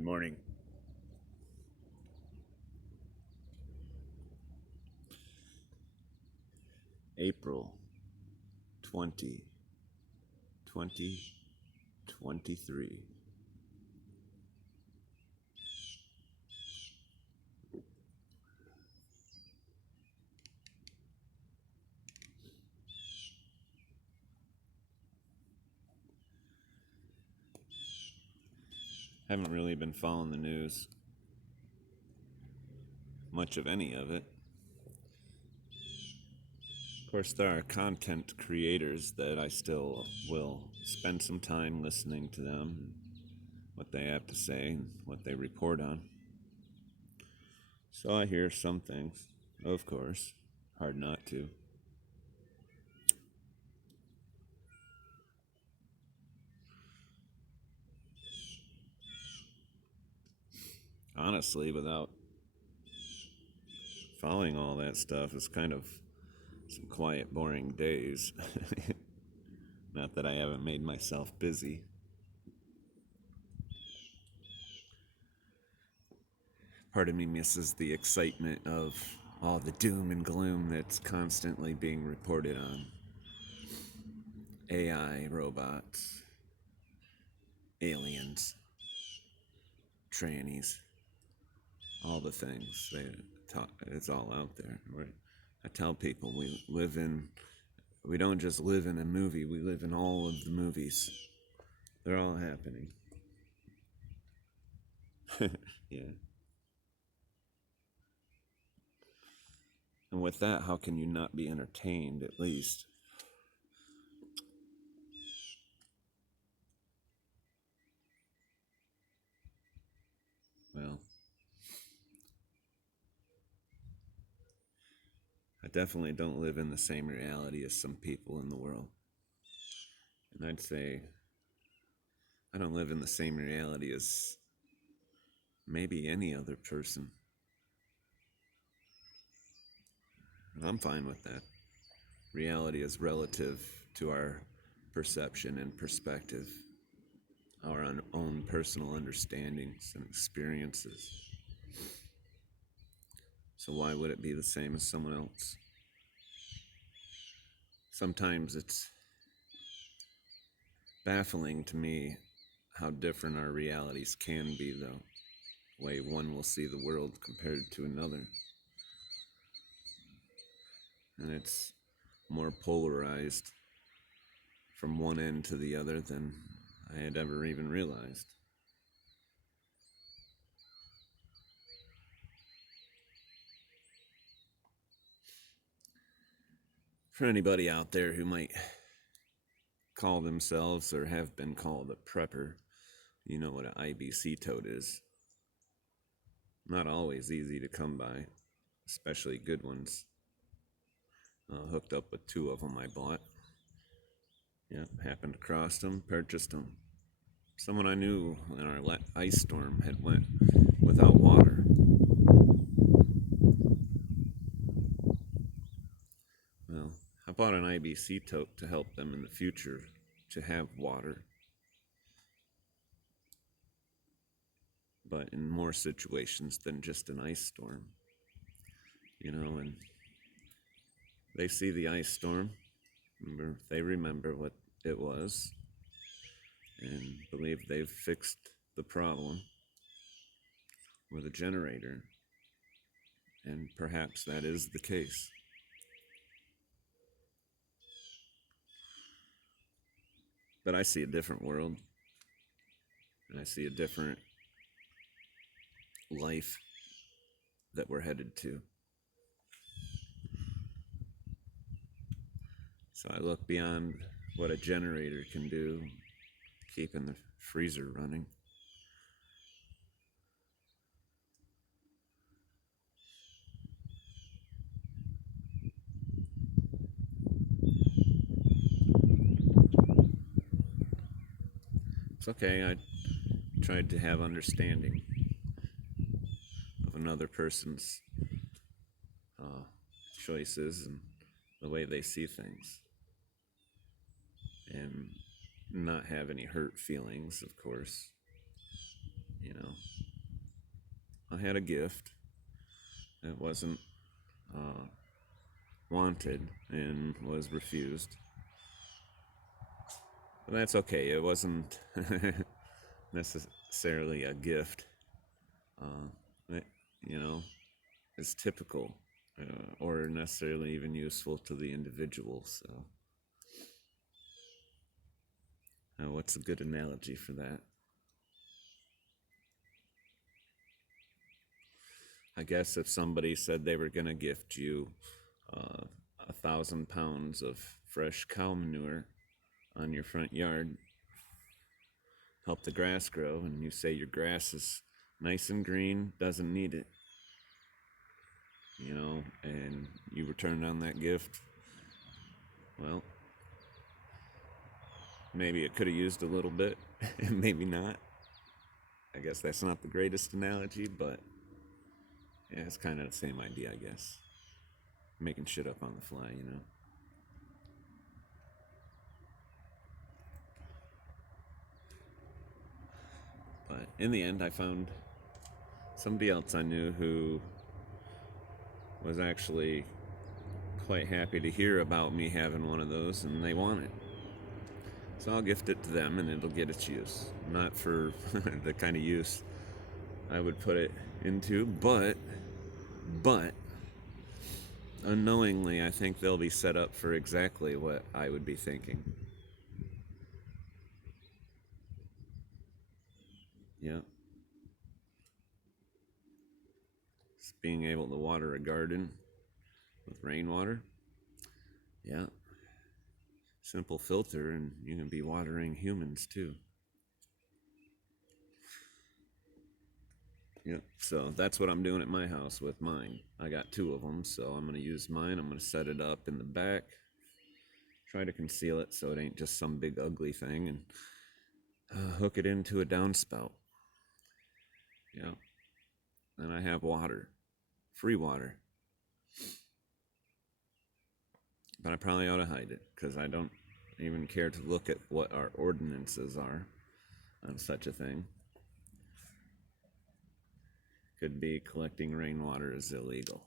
Good morning. April 20, 2023. Haven't really been following the news, much of any of it. Of course, there are content creators that I still will spend some time listening to them, what they have to say, and what they report on. So I hear some things, of course, hard not to. Honestly, without following all that stuff, it's kind of some quiet, boring days. Not that I haven't made myself busy. Part of me misses the excitement of all the doom and gloom that's constantly being reported on. AI, robots, aliens, trannies, all the things. It's all out there. I tell people we don't just live in a movie, we live in all of the movies. They're all happening. Yeah. And with that, how can you not be entertained, at least? Well, I definitely don't live in the same reality as some people in the world. And I'd say I don't live in the same reality as maybe any other person. And I'm fine with that. Reality is relative to our perception and perspective, our own personal understandings and experiences. So why would it be the same as someone else? Sometimes it's baffling to me how different our realities can be, though. The way one will see the world compared to another. And it's more polarized from one end to the other than I had ever even realized. For anybody out there who might call themselves or have been called a prepper, you know what an IBC tote is. Not always easy to come by, especially good ones. Hooked up with two of them I bought. Yep, happened across them, purchased them. Someone I knew in our ice storm had went without water. Well, I bought an IBC tote to help them in the future to have water. But in more situations than just an ice storm. And they see the ice storm, they remember what it was, and believe they've fixed the problem with a generator. And perhaps that is the case. But I see a different world, and I see a different life that we're headed to. So I look beyond what a generator can do, keeping the freezer running. It's okay, I tried to have understanding of another person's choices and the way they see things. And not have any hurt feelings, of course. You know, I had a gift that wasn't uh, wanted and was refused. But that's okay. It wasn't necessarily a gift. That, you know, is typical or necessarily even useful to the individual. So, what's a good analogy for that? I guess if somebody said they were going to gift you 1,000 pounds of fresh cow manure on your front yard, help the grass grow, and you say your grass is nice and green, doesn't need it, and you return on that gift, well, maybe it could have used a little bit, and maybe not. I guess that's not the greatest analogy, but yeah, it's kind of the same idea, I guess. Making shit up on the fly. But in the end, I found somebody else I knew who was actually quite happy to hear about me having one of those, and they want it. So I'll gift it to them, and it'll get its use. Not for the kind of use I would put it into, but unknowingly, I think they'll be set up for exactly what I would be thinking. Yeah. Just being able to water a garden with rainwater. Yeah. Simple filter, and you can be watering humans too. Yep. So that's what I'm doing at my house with mine. I got two of them, so I'm going to use mine. I'm going to set it up in the back, try to conceal it so it ain't just some big ugly thing, and hook it into a downspout. Yeah. And I have water, free water. But I probably ought to hide it because I don't even care to look at what our ordinances are on such a thing. Could be collecting rainwater is illegal.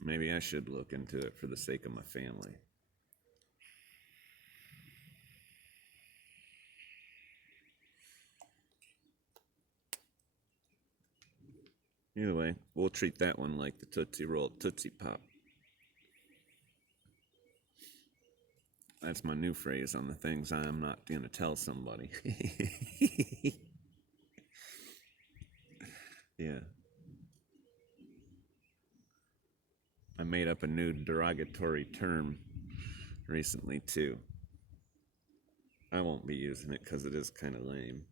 Maybe I should look into it for the sake of my family. Either way, we'll treat that one like the Tootsie Roll Tootsie Pop. That's my new phrase on the things I'm not going to tell somebody. Yeah. I made up a new derogatory term recently, too. I won't be using it because it is kind of lame.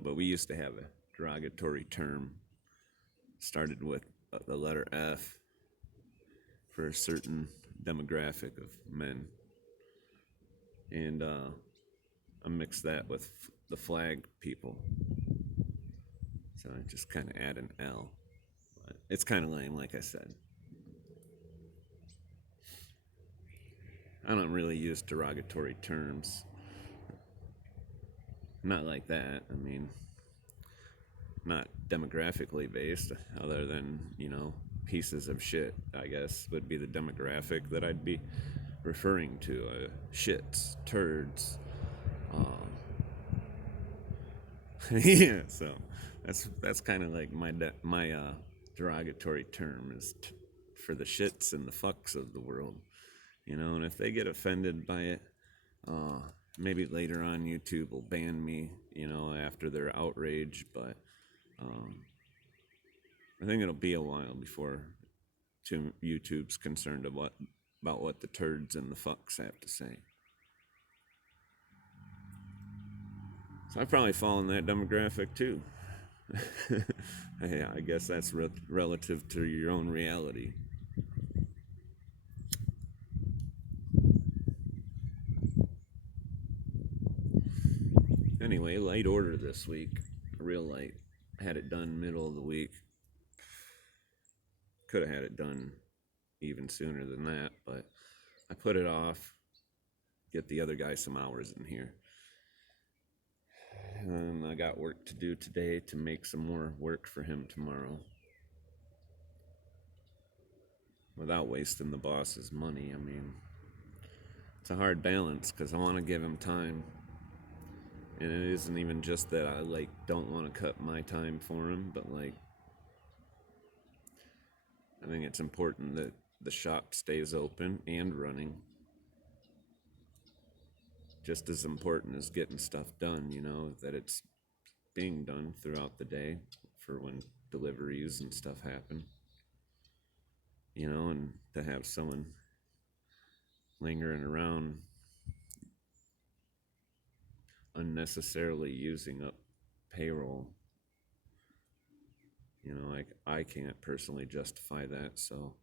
But we used to have a derogatory term. Started with the letter F for a certain demographic of men. And I mixed that with the flag people. So I just kind of add an L. But it's kind of lame, like I said. I don't really use derogatory terms. Not like that. I mean, not demographically based, other than, pieces of shit, I guess, would be the demographic that I'd be referring to. Shits, turds. Yeah, so that's kind of like my derogatory term is for the shits and the fucks of the world, and if they get offended by it, maybe later on YouTube will ban me, after their outrage, but I think it'll be a while before YouTube's concerned about what the turds and the fucks have to say. So I probably fall in that demographic too. Hey, I guess that's relative to your own reality. Anyway, light order this week. Real light. Had it done middle of the week. Could have had it done even sooner than that, but I put it off. Get the other guy some hours in here. And I got work to do today to make some more work for him tomorrow. Without wasting the boss's money. I mean, it's a hard balance because I want to give him time. And it isn't even just that I don't want to cut my time for him, but I think it's important that the shop stays open and running. Just as important as getting stuff done, that it's being done throughout the day for when deliveries and stuff happen. And to have someone lingering around unnecessarily using up payroll, I can't personally justify that, so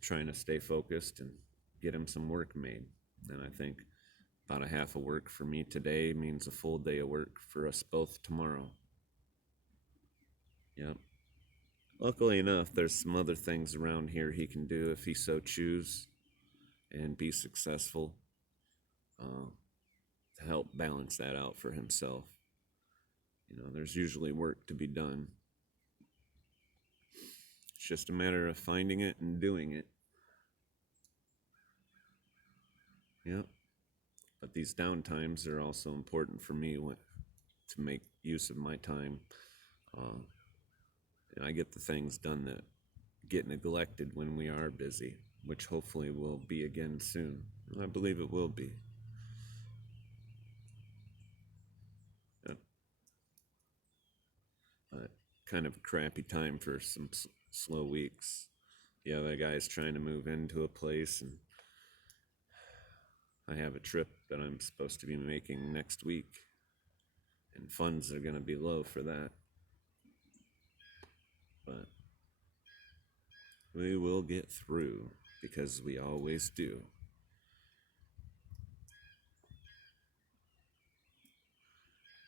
trying to stay focused and get him some work made. And I think about a half of work for me today means a full day of work for us both tomorrow. Yep. Luckily enough, there's some other things around here he can do if he so choose and be successful to help balance that out for himself. There's usually work to be done. It's just a matter of finding it and doing it. Yep. But these downtimes are also important for me to make use of my time. And I get the things done that get neglected when we are busy, which hopefully will be again soon. I believe it will be. Yep. But kind of a crappy time for some slow weeks. The other guy's trying to move into a place, and I have a trip that I'm supposed to be making next week, and funds are going to be low for that. But we will get through, because we always do.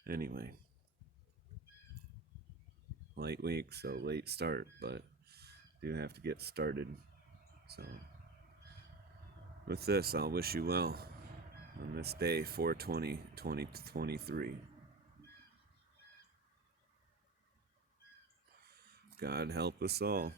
Anyway, light week, so late start, but do have to get started. So with this, I'll wish you well on this day, 4/20/2023. God help us all.